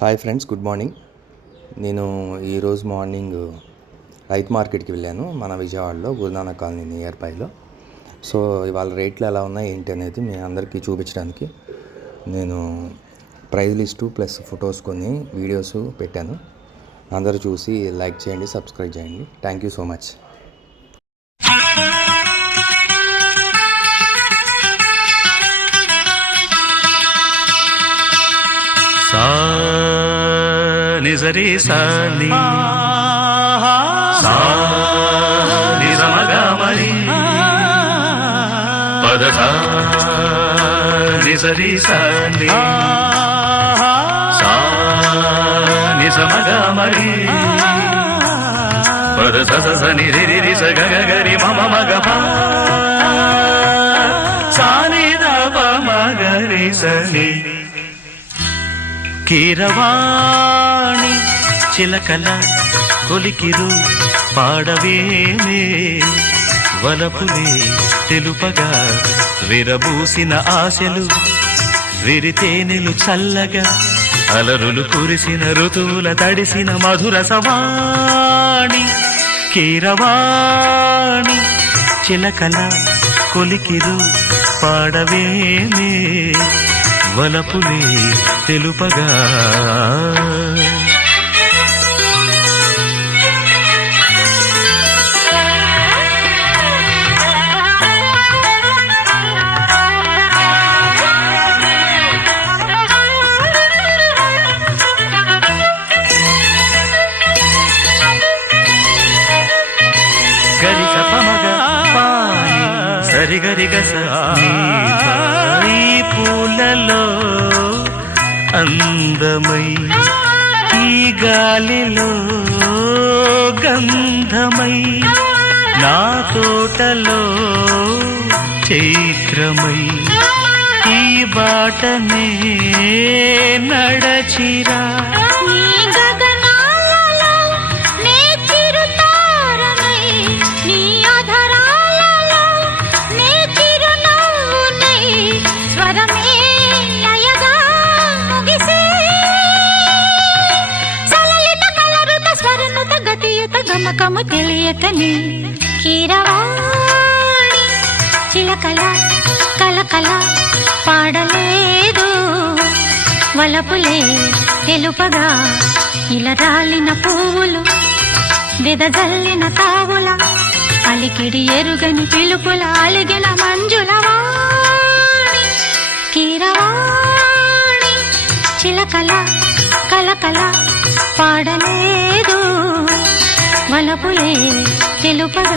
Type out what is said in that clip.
Hi friends, good morning. నేను ఈరోజు morning రైతు మార్కెట్కి వెళ్ళాను మన విజయవాడలో గురునానక్ కాలనీ నియర్ బైలో. సో ఇవాళ రేట్లు ఎలా ఉన్నాయి ఏంటి అనేది మీ అందరికీ చూపించడానికి నేను ప్రైస్ లిస్టు ప్లస్ ఫొటోస్ కొన్ని వీడియోస్ పెట్టాను. అందరూ చూసి లైక్ చేయండి, సబ్స్క్రైబ్ చేయండి. Thank you so much. నిజరి సాని నిజమగమరి పదధ నిజరి సాని నిజమగమరి పదధ సని రి సగగరి మమ మగప సాని దప మగరి సని కీరవాణి చిలకల కొలికిరు పాడవేమే వలపులే తెలుపగా విరబూసిన ఆశలు విరితేనెలు చల్లగా అలరులు కురిసిన ఋతువుల తడిసిన మధుర సవాణి కీరవాణి చిలకల కొలికిరు పాడవేమే వలపులే తెలుపగా గరిక పమగ పాని సరిగరిగ ఈ పూలలో అందమై ఈ గాలిలో గంధమై నా తోటలో చైత్రమై ఈ బాటనే నడచిరా గమకము తెలియకని కీరవాణి చిలకల కలకల పాడలేదు వలపులే తెలుపగా ఇలా రాలిన పువ్వులు వెదజల్లిన తావుల అలికిడి ఎరుగని పిలుపుల అలిగిన మంజుల వాణి కీరవాణి చిలకల కలకల పాడలేదు వలపులే తెలుపగా